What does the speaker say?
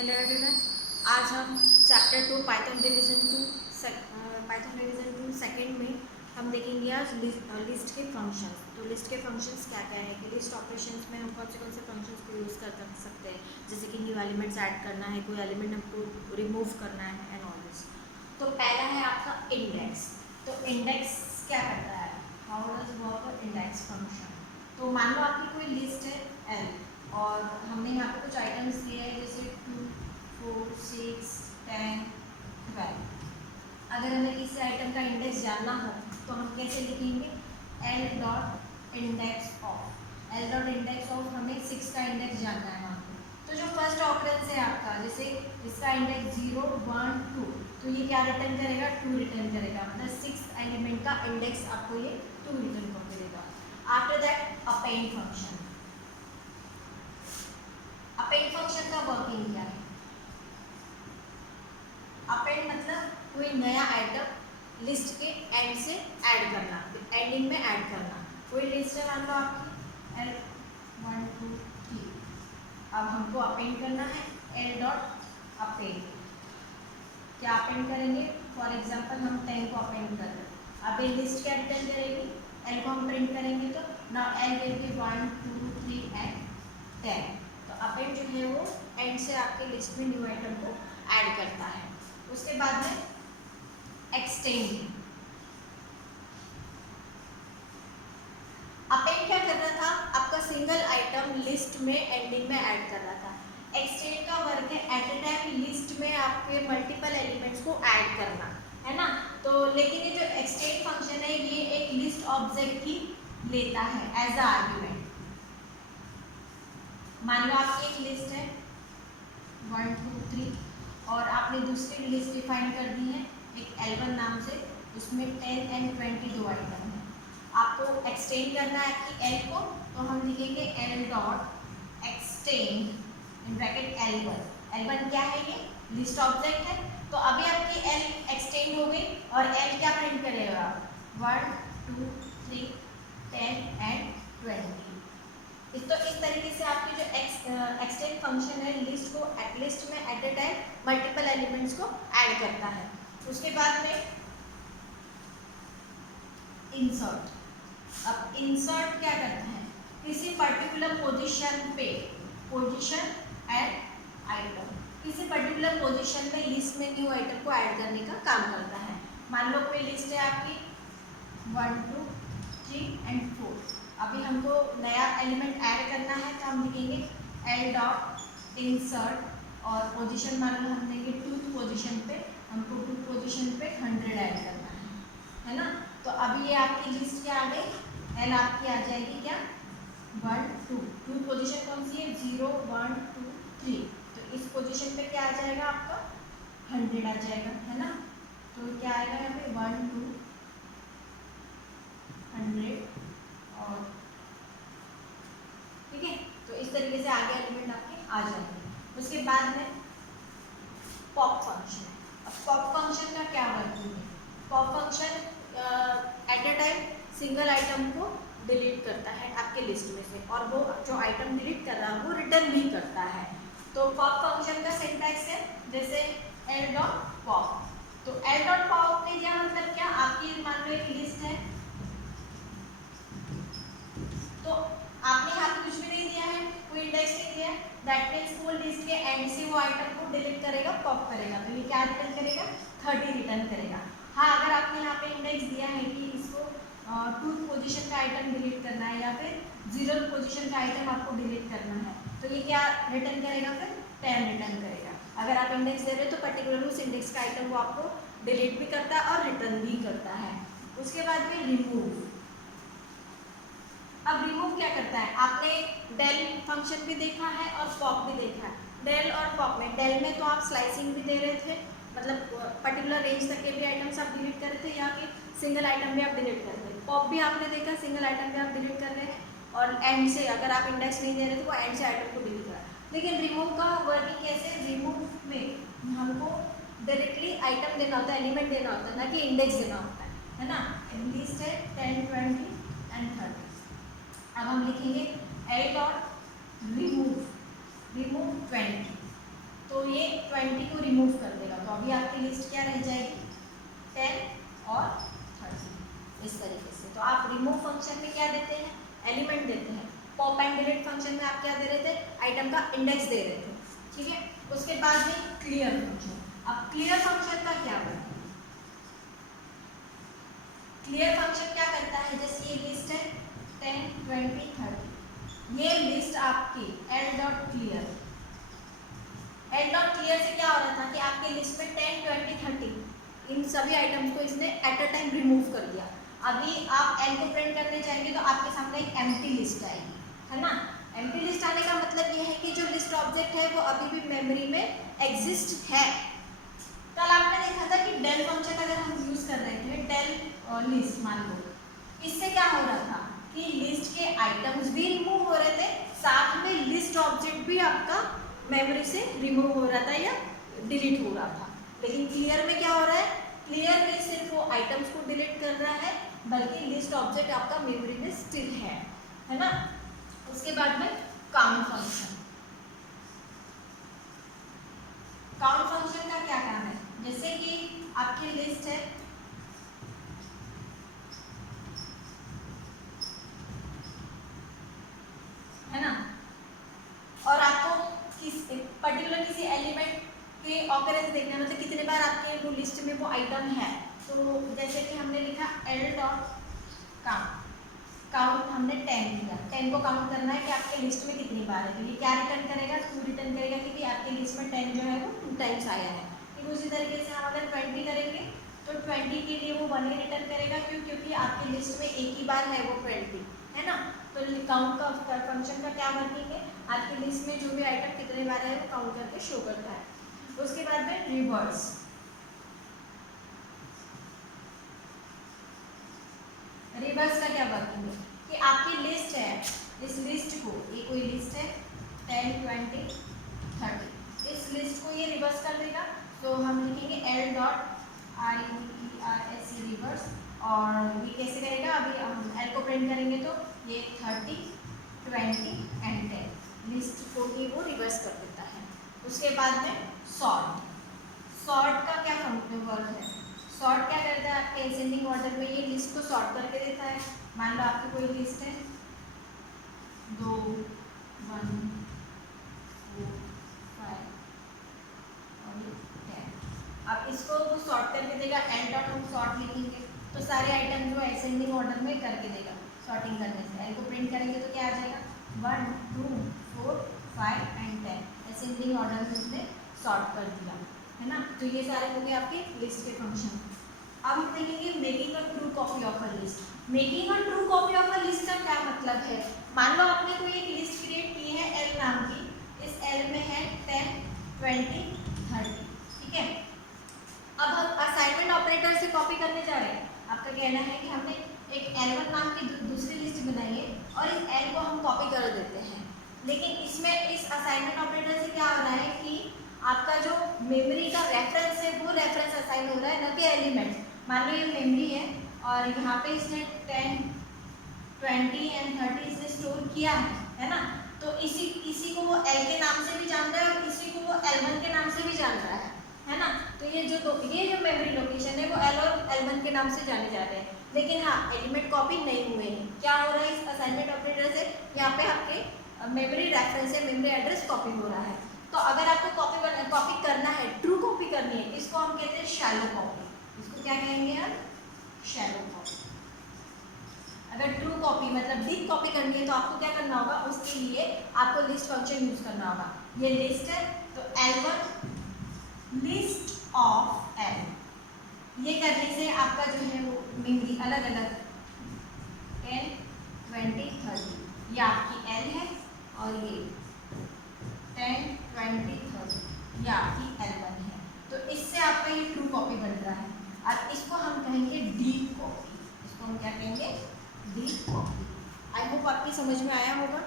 Hello everyone. आज हम chapter 2 Python revision two second में हम देखेंगे आज लिस्ट के फंक्शंस। तो लिस्ट के फंक्शंस क्या क्या है कि लिस्ट ऑपरेशंस में हम कौन से फंक्शंस को यूज़ कर सकते हैं, जैसे कि न्यू एलिमेंट्स ऐड करना है, कोई एलिमेंट हमको रिमूव करना है एंड ऑल दिस। तो पहला है आपका इंडेक्स। तो इंडेक्स क्या करता है, how does work index function. तो मान लो आपकी कोई लिस्ट है एल और हमने यहाँ पे कुछ आइटम्स दिए हैं जैसे 2, 4, 6, 10, 12। अगर हमें किसी आइटम का इंडेक्स जानना हो तो हम कैसे लिखेंगे, L dot index of. L dot index of हमें 6 का इंडेक्स जानना है वहाँ पे। तो जो फर्स्ट ऑकरेंस है आपका, जैसे इसका इंडेक्स 0, 1, 2, तो ये क्या रिटर्न करेगा, 2 रिटर्न करेगा। मतलब 6 एलिमेंट का इंडेक्स आपको ये 2 रिटर्न कर देगा। After that append function. Append function का वर्किंग क्या है, अपेंड मतलब कोई नया आइटम लिस्ट के एंड से ऐड करना, एंडिंग में ऐड करना। कोई लिस्ट है मान लो आपकी एल 1, 2, 3, अब हमको अपेंड करना है एल डॉट अपेंड। क्या अपेंड करेंगे, फॉर एग्जांपल हम 10 को अपेंड कर रहे हैं। अब ये लिस्ट क्या रिटर्न करेगी, एल को हम प्रिंट करेंगे तो now L will be 1, 2, 3 and 10। तो अपेंड जो है वो एंड से आपके लिस्ट में न्यू आइटम को ऐड करता है। उसके बाद में एक्सटेंड। अपेंड क्या कर रहा था, आपका सिंगल आइटम लिस्ट में एंडिंग में ऐड कर रहा था। एक्सटेंड का वर्क है एट ए टाइम लिस्ट में आपके मल्टीपल एलिमेंट्स को ऐड करना, है ना। तो लेकिन ये जो एक्सटेंड फंक्शन है ये एक लिस्ट ऑब्जेक्ट ही लेता है एज अ आर्गुमेंट। मान लो आपकी एक लिस्ट है 1, 2, 3 और आपने दूसरी लिस्ट डिफाइन कर दी है एक L1 नाम से, उसमें 10 एंड 20 दो आइटम है। आपको एक्सटेंड करना है कि L को, तो हम लिखेंगे L dot extend in bracket L1। L1 क्या है, ये लिस्ट ऑब्जेक्ट है। तो अभी आपकी L एक्सटेंड हो गई और L क्या प्रिंट करेगा, 1, 2, 3, 10 एंड 20। तो इस तरीके से आपकी जो एक्सटेंड फंक्शन है लिस्ट को लिस्ट में at a time multiple elements को ऐड करता है। उसके बाद में इंसर्ट। अब इंसर्ट क्या करता है, किसी पर्टिकुलर पोजीशन पे, पोजीशन एंड आइटम, किसी पर्टिकुलर पोजीशन में लिस्ट में न्यू आइटम को ऐड करने का काम करता है। मान लो कोई लिस्ट है आपकी 1, 2, 3 एंड 4। अभी हमको नया एलिमेंट ऐड करना है तो हम लिखेंगे एल डॉट इंसर्ट और पोजीशन मान लो हम देंगे 2 पोजीशन पे, हमको 2 पोजीशन पे 100 ऐड करना है ना। तो अभी ये आपकी लिस्ट क्या आ गई, एल आपकी आ जाएगी क्या 1, 2 पोजीशन कौन सी है 0, 1, 2, 3। तो इस पोजीशन पे क्या आ जाएगा आपका 100 आ जाएगा, है ना। तो क्या आएगा यहाँ पे 1, 2, 100 और ठीक है। तो इस तरीके से आगे एलिमेंट आपके आ जाएंगे। उसके बाद में पॉप फंक्शन। अब पॉप फंक्शन का क्या वर्किंग है, pop function at a time single item को डिलीट करता है आपके लिस्ट में से, और वो जो आइटम डिलीट कर रहा है वो रिटर्न भी करता है। तो पॉप फंक्शन का सिंटैक्स है जैसे एल डॉट पॉप। तो एल डॉट पॉप में क्या मतलब, क्या आपकी मान लो एक लिस्ट है तो आपने यहाँ पे कुछ भी नहीं दिया है, कोई इंडेक्स नहीं दिया है, दैट मीन्स वो लिस्ट के एंड से वो आइटम को डिलीट करेगा, पॉप करेगा। तो ये क्या रिटर्न करेगा, 30 रिटर्न करेगा। हाँ, अगर आपने यहाँ पे इंडेक्स दिया है कि इसको 2 पोजीशन का आइटम डिलीट करना है या फिर 0 पोजीशन का आइटम आपको डिलीट करना है, तो ये क्या रिटर्न करेगा, फिर 10 रिटर्न करेगा। अगर आप इंडेक्स दे रहे हो तो पर्टिकुलर उस इंडेक्स का आइटम वो आपको डिलीट भी करता है और रिटर्न भी करता है। उसके बाद में रिमूव। अब रिमूव क्या करता है, आपने डेल फंक्शन भी देखा है और पॉप भी देखा है। डेल और पॉप में, डेल में तो आप स्लाइसिंग भी दे रहे थे, मतलब पर्टिकुलर रेंज तक के भी आइटम्स आप डिलीट कर रहे थे या फिर सिंगल आइटम भी आप डिलीट कर रहे थे। पॉप भी आपने देखा, सिंगल आइटम भी आप डिलीट कर रहे हैं और एंड से अगर आप इंडेक्स नहीं दे रहे थे वो एंड से आइटम को डिलीट कर रहा है। लेकिन रिमूव का वर्किंग कैसे, रिमूव में हमको डायरेक्टली आइटम देना होता है, एलिमेंट देना होता है, ना कि इंडेक्स देना होता है ना। लिस्ट है 10, 20 एंड 30। अब हम लिखेंगे एल डॉट रिमूव 20। तो ये 20 को रिमूव कर देगा, तो अभी आपकी लिस्ट क्या रह जाएगी 10 और 30 इस तरीके से। तो आप रिमूव फंक्शन में क्या देते हैं, एलिमेंट देते हैं। पॉप एंड डिलीट फंक्शन में आप क्या दे रहे थे, आइटम का इंडेक्स दे रहे थे, ठीक है। उसके बाद में क्लियर फंक्शन। अब क्लियर फंक्शन का क्या करता है, क्लियर फंक्शन क्या करता है, जैसे ये लिस्ट है 10 20 30, ये लिस्ट आपकी L dot clear, L dot clear से क्या हो रहा था कि आपकी लिस्ट में 10 20 30 इन सभी आइटम्स को इसने एट अ टाइम रिमूव कर दिया। अभी आप एल को प्रिंट करने जाएंगे तो आपके सामने एक एम्प्टी लिस्ट आएगी, है ना। एम्प्टी लिस्ट आने का मतलब ये है कि जो लिस्ट ऑब्जेक्ट है वो अभी भी मेमोरी में एग्जिस्ट है। कल आपने देखा था कि डेल फंक्शन अगर हम यूज कर रहे थे, डेल लिस्ट मान लो, इससे क्या हो रहा था कि लिस्ट के आइटम्स भी रिमूव हो रहे थे, साथ में लिस्ट ऑब्जेक्ट भी आपका मेमोरी से रिमूव हो रहा था या डिलीट हो रहा था। लेकिन क्लियर में क्या हो रहा है, क्लियर में सिर्फ वो आइटम्स को डिलीट कर रहा है, बल्कि लिस्ट ऑब्जेक्ट आपका मेमोरी में स्टिल है ना। उसके बाद में काउंट फंक्शन। काउंट फंक्शन का क्या काम है, जैसे कि आपकी लिस्ट है ना, और आपको पर्टिकुलर किसी एलिमेंट के ऑकरेंस देखना है, मतलब कितने बार आपके वो लिस्ट में वो आइटम है। तो जैसे कि हमने लिखा एल डॉट काउंट, काउंट हमने 10 लिया, 10 को काउंट करना है कि आपके लिस्ट में कितनी बार है। तो ये क्या रिटर्न करेगा, 2 रिटर्न करेगा, क्योंकि आपके लिस्ट में 10 जो है वो 2 टाइम्स आया है। ठीक उसी तरीके से हम अगर 20 करेंगे तो 20 के लिए वो 1 ही रिटर्न करेगा, क्योंकि आपकी लिस्ट में एक ही बार है वो 20, है ना। तो काउंट का फंक्शन का क्या वर्किंग है, आपकी लिस्ट में जो भी आइटम कितने बार है वो काउंट करके शो करता है। उसके बाद में रिवर्स। रिवर्स का क्या वर्किंग है कि आपकी लिस्ट है, इस लिस्ट को, ये कोई लिस्ट है 10 20 30, इस लिस्ट को ये रिवर्स कर देगा। तो हम लिखेंगे एल डॉट IERS रिवर्स, और ये कैसे करेगा, अभी हम एल को प्रिंट करेंगे तो ये 30 20 एंड 10 लिस्ट को ही वो रिवर्स कर देता है। उसके बाद में सॉर्ट। सॉर्ट का क्या वर्क है, सॉर्ट क्या करता है, आपके असेंडिंग ऑर्डर में ये लिस्ट को सॉर्ट करके देता है। मान लो आपकी कोई लिस्ट है 2 1 4 5 और 10, अब इसको वो सॉर्ट करके देगा। एल डॉट हम सॉर्ट लिखेंगे तो सारे आइटम जो असेंडिंग ऑर्डर में करके देगा। सॉर्टिंग करने से एल को प्रिंट करेंगे तो क्या आ जाएगा 1 2 4 5 एंड 10 असेंडिंग ऑर्डर में उसने सॉर्ट कर दिया, है ना। तो ये सारे हो गए आपके लिस्ट के फंक्शन। अब हम देखेंगे making a true copy of a list. Making a true copy of a list का क्या मतलब है, मान लो आपने कोई एक लिस्ट क्रिएट की है एल नाम की, इस एल में है 10 20 30, ठीक है। अब हम असाइनमेंट ऑपरेटर से कॉपी करने जा रहे हैं। आपका कहना है कि हमने एक L1 नाम की दूसरी लिस्ट बनाई है और इस L को हम कॉपी कर देते हैं, लेकिन इसमें इस असाइनमेंट ऑपरेटर से क्या हो रहा है कि आपका जो मेमोरी का रेफरेंस है वो रेफरेंस असाइन हो रहा है, न कि एलिमेंट। मान लो ये मेमोरी है और यहाँ पे इसने 10 20 एंड 30 इसने स्टोर किया है ना। तो इसी को वो L के नाम से भी जान रहा है और इसी को वो L1 के नाम से भी जान रहा है ना। तो ये जो मेमोरी लोकेशन है वो L और L1 के नाम से जाने जा रहे हैं, लेकिन हाँ एलिमेंट कॉपी नहीं हुए हैं। क्या हो रहा है इस असाइनमेंट ऑपरेटर से, यहाँ पे आपके मेमोरी रेफरेंस है, मेमोरी एड्रेस कॉपी हो रहा है। तो अगर आपको कॉपी करना है, ट्रू कॉपी करनी है, इसको हम कहते हैं शैलो कॉपी। इसको क्या कहेंगे यार, शैलो कॉपी। अगर ट्रू कॉपी मतलब डीप कॉपी करनी है तो आपको क्या करना होगा, उसके लिए आपको लिस्ट फंक्शन यूज करना होगा। ये लिस्ट है तो L1 लिस्ट ऑफ L, ये करने से आपका जो है वो मेमोरी अलग अलग 10 20 30, ये आपकी L है और ये 10 20 30 ये आपकी L1 है। तो इससे आपका ये ट्रू कॉपी बन रहा है। अब इसको हम कहेंगे डीप कॉपी, इसको हम क्या कहेंगे, डीप कॉपी। आई होप आपकी समझ में आया होगा।